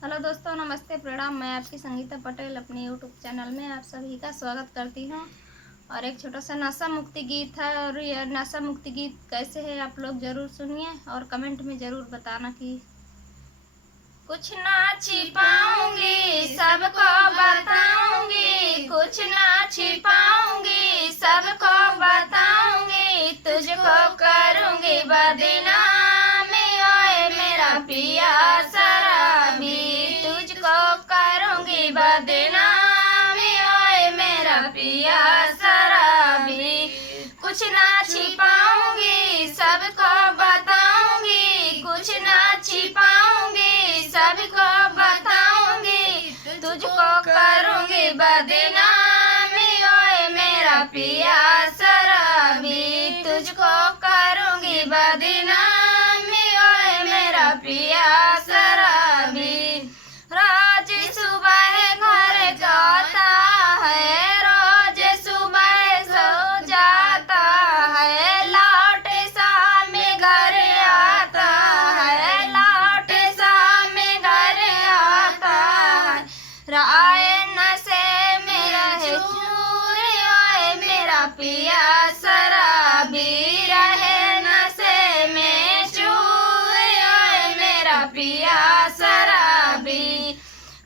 Hello दोस्तों, नमस्ते, प्रणाम। मैं आपकी संगीता पटेल अपने यूट्यूब चैनल में आप सभी का स्वागत करती हूँ। और एक छोटा सा नशा मुक्ति गीत है, और यह नशा मुक्ति गीत कैसे है आप लोग ज़रूर सुनिए और कमेंट में ज़रूर बताना कि कुछ ना छिपाऊंगी सबको बताऊंगी, कुछ ना छिपाऊंगी सबको बताऊंगी, तुझको करूंगी बदनामी ओए मेरा पिया शराबी, तुझको करूंगी बदनामी ओए मेरा पिया शराबी। कुछ ना छिपाऊंगी सबको बताऊंगी, कुछ ना छिपाऊंगी सबको बताऊंगी, तुझको करूंगी बदनामी ओए मेरा पिया शराबी, तुझको करूंगी बदनामी ओए मेरा पिया शराबी। रोज सुबह घर जाता है, रोज सुबह सो जाता है, लौट शाम घर आता है, लौट शाम घर आता है। राय नशे मेरा है चूर ओए मेरा पिया शराबी, रहे नशे में चूर ओए मेरा पिया शराबी।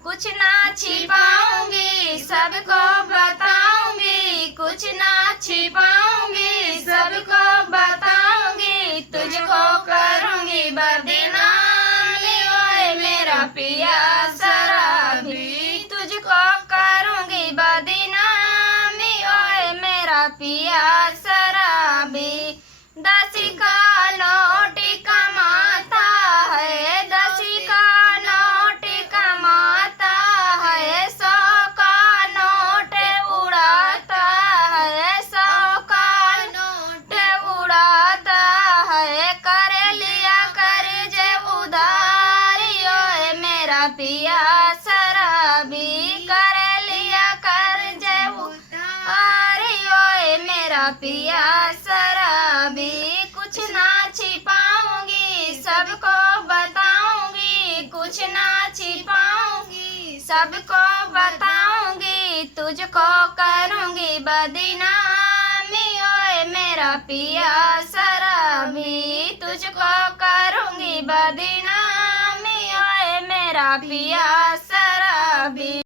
कुछ ना छिपाऊंगी सबको बताऊंगी, कुछ ना छिपाऊंगी सबको बताऊंगी, तुझको करूंगी बदनामी ओए मेरा पिया शराबी, तुझको करूंगी बदनामी ओए मेरा पिया शराबी। 10 का नोट कमाता है, 10 का नोट कमाता है, 100 का नोट उड़ाता है, 100 का नोट उड़ाता है। कर लिया कर्ज उधारी ओए मेरा पिया शराबी, कर लिया कर्ज उधारी ओए मेरा पिया शराबी। कुछ ना छिपाऊंगी सबको बताऊंगी, कुछ ना छिपाऊंगी सबको बताऊंगी, तुझको करूंगी बदनामी ओए मेरा पिया शराबी, तुझको करूंगी बदनामी ओए मेरा पिया शराबी।